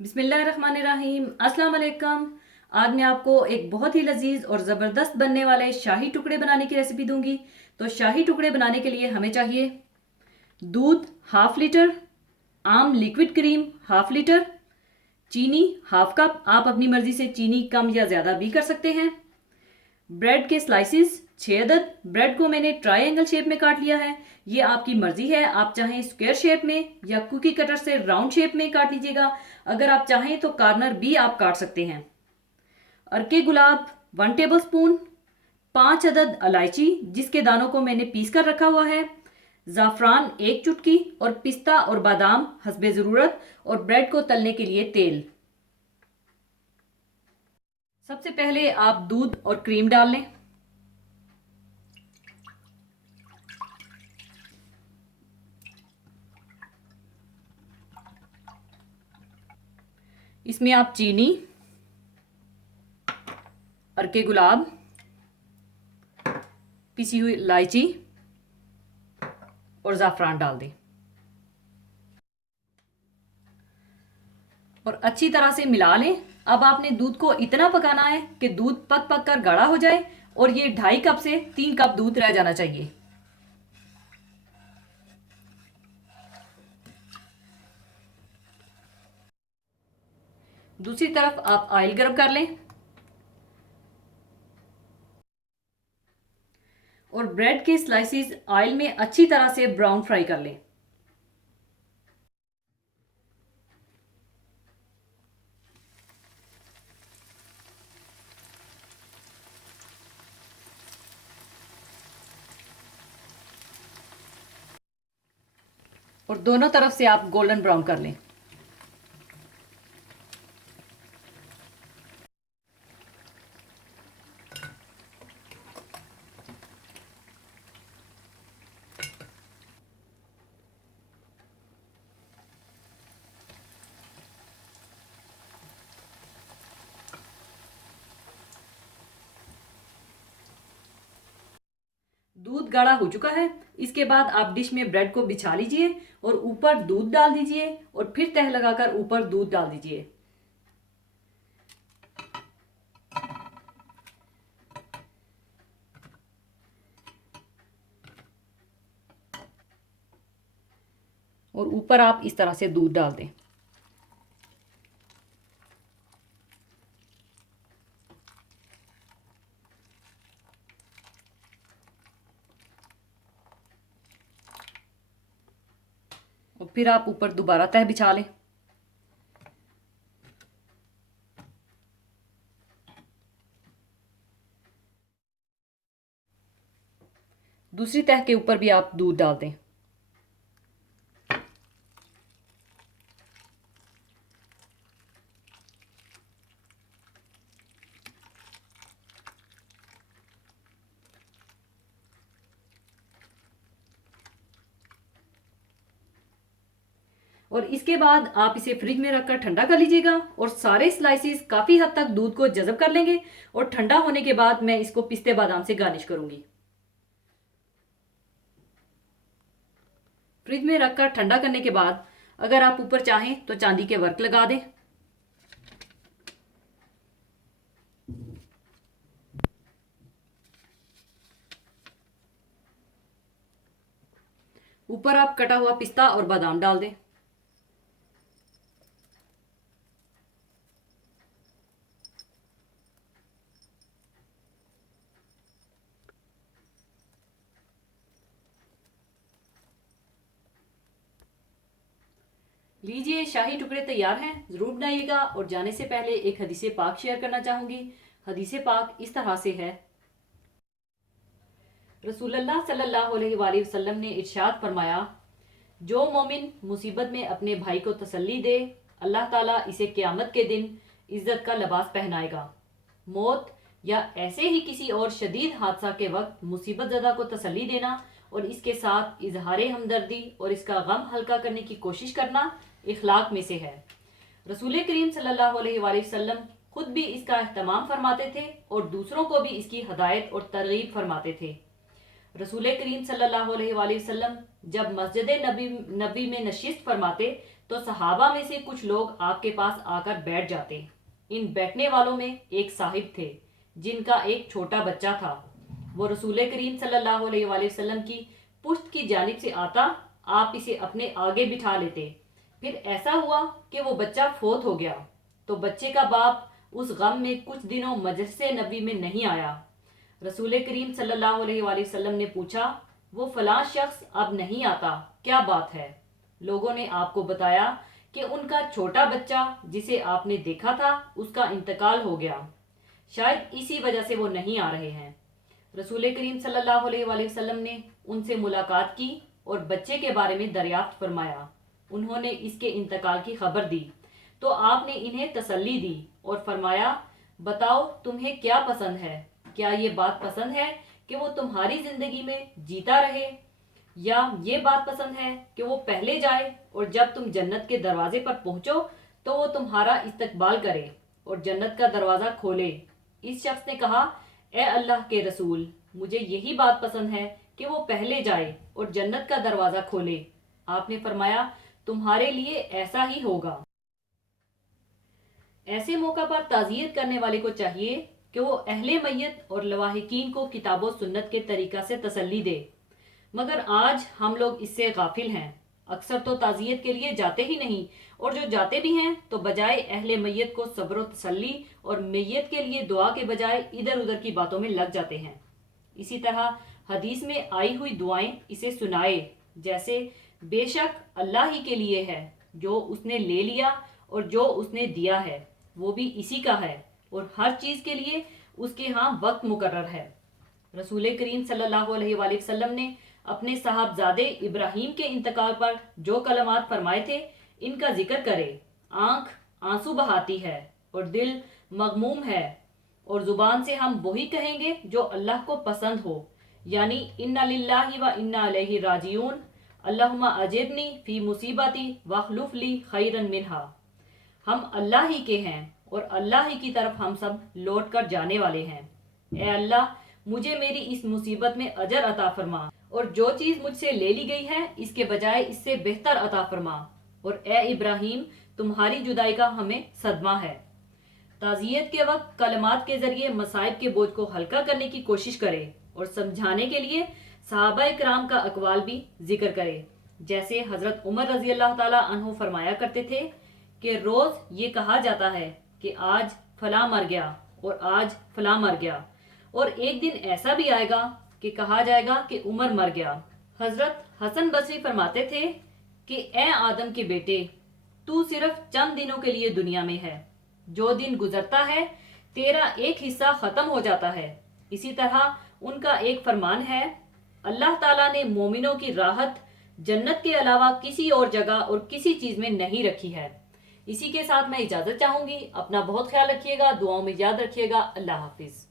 बिस्मिल्लाहिर्रहमानिर्रहीम। अस्सलाम वालेकुम। आज मैं आपको एक बहुत ही लजीज और ज़बरदस्त बनने वाले शाही टुकड़े बनाने की रेसिपी दूंगी। तो शाही टुकड़े बनाने के लिए हमें चाहिए दूध हाफ लीटर, आम लिक्विड क्रीम हाफ लीटर, चीनी हाफ कप, आप अपनी मर्जी से चीनी कम या ज़्यादा भी कर सकते हैं। ब्रेड के स्लाइसिस 6 अदद। ब्रेड को मैंने ट्रायंगल शेप में काट लिया है। ये आपकी मर्जी है, आप चाहें स्क्वायर शेप में या कुकी कटर से राउंड शेप में काट लीजिएगा। अगर आप चाहें तो कार्नर भी आप काट सकते हैं। अरके गुलाब 1 टेबल स्पून, 5 अदद इलायची जिसके दानों को मैंने पीस कर रखा हुआ है, ज़ाफ़रान 1 चुटकी और पिस्ता और बादाम हस्बे ज़रूरत, और ब्रेड को तलने के लिए तेल। सबसे पहले आप दूध और क्रीम डाल लें। इसमें आप चीनी, अरके गुलाब, पिसी हुई इलायची और ज़ाफ़रान डाल दें और अच्छी तरह से मिला लें। अब आपने दूध को इतना पकाना है कि दूध पक पक कर गाढ़ा हो जाए और ये 2.5 कप से 3 कप दूध रह जाना चाहिए। दूसरी तरफ आप ऑयल गर्म कर लें और ब्रेड के स्लाइसिस ऑयल में अच्छी तरह से ब्राउन फ्राई कर लें। और दोनों तरफ से आप गोल्डन ब्राउन कर लें। दूध गाढ़ा हो चुका है। इसके बाद आप डिश में ब्रेड को बिछा लीजिए और ऊपर दूध डाल दीजिए और फिर तह लगाकर ऊपर दूध डाल दीजिए। और ऊपर आप इस तरह से दूध डाल दें। और फिर आप ऊपर दोबारा तह बिछा लें। दूसरी तह के ऊपर भी आप दूध डाल दें। और इसके बाद आप इसे फ्रिज में रखकर ठंडा कर लीजिएगा और सारे स्लाइसिस काफ़ी हद तक दूध को जज़ब कर लेंगे। और ठंडा होने के बाद मैं इसको पिस्ते बादाम से गार्निश करूंगी। फ्रिज में रखकर ठंडा करने के बाद अगर आप ऊपर चाहें तो चांदी के वर्क लगा दें। ऊपर आप कटा हुआ पिस्ता और बादाम डाल दें। लीजिए, शाही टुकड़े तैयार हैं। ज़रूर बनाइएगा। और जाने से पहले एक हदीस पाक शेयर करना चाहूँगी। हदीस पाक इस तरह से है। रसूलुल्लाह सल्लल्लाहु अलैहि वसल्लम ने इरशाद फरमाया, जो मोमिन मुसीबत में अपने भाई को तसल्ली दे, अल्लाह ताला इसे क़यामत के दिन इज़्ज़त का लिबास पहनाएगा। मौत या ऐसे ही किसी और शदीद हादसा के वक्त मुसीबत ज़दा को तसल्ली देना और इसके साथ इजहार हमदर्दी और इसका गम हल्का करने की कोशिश करना इखलाक में से है। रसूल करीम सल्लल्लाहु अलैहि वसल्लम खुद भी इसका अहतमाम फरमाते थे और दूसरों को भी इसकी हदायत और तरगीब फरमाते थे। रसूल करीम सल्लल्लाहु अलैहि वसल्लम जब मस्जिद नबी में नशिस्त फरमाते तो सहाबा में से कुछ लोग आपके पास आकर बैठ जाते। इन बैठने वालों में एक साहिब थे जिनका एक छोटा बच्चा था। वो रसूल करीम सल्लल्लाहु अलैहि वसल्लम की पुश्त की जानिब से आता, आप इसे अपने आगे बिठा लेते। फिर ऐसा हुआ कि वो बच्चा फोत हो गया, तो बच्चे का बाप उस गम में कुछ दिनों मजलिस नबी में नहीं आया। रसूल करीम सल्लल्लाहु अलैहि वसल्लम ने पूछा, वो फलां शख्स अब नहीं आता, क्या बात है? लोगों ने आपको बताया कि उनका छोटा बच्चा जिसे आपने देखा था उसका इंतकाल हो गया, शायद इसी वजह से वो नहीं आ रहे हैं। रसूल करीम सल्लल्लाहु अलैहि वसल्लम ने उनसे मुलाकात की और बच्चे के बारे में दरियाफ्त फरमाया। उन्होंने इसके इंतकाल की खबर दी तो आपने इन्हें तसल्ली दी और फरमाया, बताओ तुम्हें क्या पसंद है? क्या ये बात पसंद है कि वो तुम्हारी जिंदगी में जीता रहे, या ये बात पसंद है कि वो पहले जाए और जब तुम जन्नत के दरवाजे पर पहुंचो तो वो तुम्हारा इस्तकबाल करे और जन्नत का दरवाजा खोले? इस शख्स ने कहा, ए अल्लाह के रसूल, मुझे यही बात पसंद है कि वो पहले जाए और जन्नत का दरवाजा खोले। आपने फरमाया, तुम्हारे लिए ऐसा ही होगा। ऐसे मौका पर ताज़ियत करने वाले को चाहिए कि वो अहले मैयत और लवाहिकीन को किताब व सुन्नत के तरीका से तसल्ली दे, मगर आज हम लोग इससे गाफिल हैं। अक्सर तो ताज़ियत के लिए जाते ही नहीं, और जो जाते भी हैं तो बजाय अहले मैयत को सब्र व तसल्ली और मैयत के लिए दुआ के बजाय इधर उधर की बातों में लग जाते हैं। इसी तरह हदीस में आई हुई दुआएं इसे सुनाए, जैसे बेशक अल्लाह ही के लिए है, जो उसने ले लिया और जो उसने दिया है वो भी इसी का है, और हर चीज़ के लिए उसके यहाँ वक्त मुकर्रर है। रसूल करीम सल्लल्लाहु अलैहि वसल्लम ने अपने साहबजादे इब्राहीम के इंतकाल पर जो कलमात फरमाए थे, इनका जिक्र करे। आंख आंसू बहाती है और दिल मगमूम है, और जुबान से हम वही कहेंगे जो अल्लाह को पसंद हो, यानी इन्ना लिल्लाहि व इन्ना इलैहि राजिऊन, अल्लाहुम्मा अजिरनी फी मुसीबती वखलुफ ली खैरन मिनहा। हम अल्लाह ही के हैं और अल्लाह ही की तरफ हम सब लौट कर जाने वाले हैं। ए अल्लाह, मुझे मेरी इस मुसीबत में अजर अता फरमा, और जो चीज़ मुझसे ले ली गई है इसके बजाय इससे बेहतर अता फरमा। और ए इब्राहीम, तुम्हारी जुदाई का हमें सदमा है। ताज़ियत के वक्त कलमात के जरिए मसाइब के बोझ को हल्का करने की कोशिश करे और समझाने के लिए सहाबाए किराम का अकवाल भी जिक्र करे। जैसे हजरत उमर रजी अल्लाह ताला अन्हु फरमाया करते थे कि रोज ये कहा जाता है कि आज फला मर गया और आज फला मर गया, और एक दिन ऐसा भी आएगा कि कहा जाएगा कि उमर मर गया। हजरत हसन बसरी फरमाते थे कि ए आदम के बेटे, तू सिर्फ चंद दिनों के लिए दुनिया में है, जो दिन गुजरता है तेरा एक हिस्सा खत्म हो जाता है। इसी तरह उनका एक फरमान है, अल्लाह ताला ने मोमिनों की राहत जन्नत के अलावा किसी और जगह और किसी चीज में नहीं रखी है। इसी के साथ मैं इजाजत चाहूंगी। अपना बहुत ख्याल रखिएगा, दुआओं में याद रखिएगा। अल्लाह हाफिज।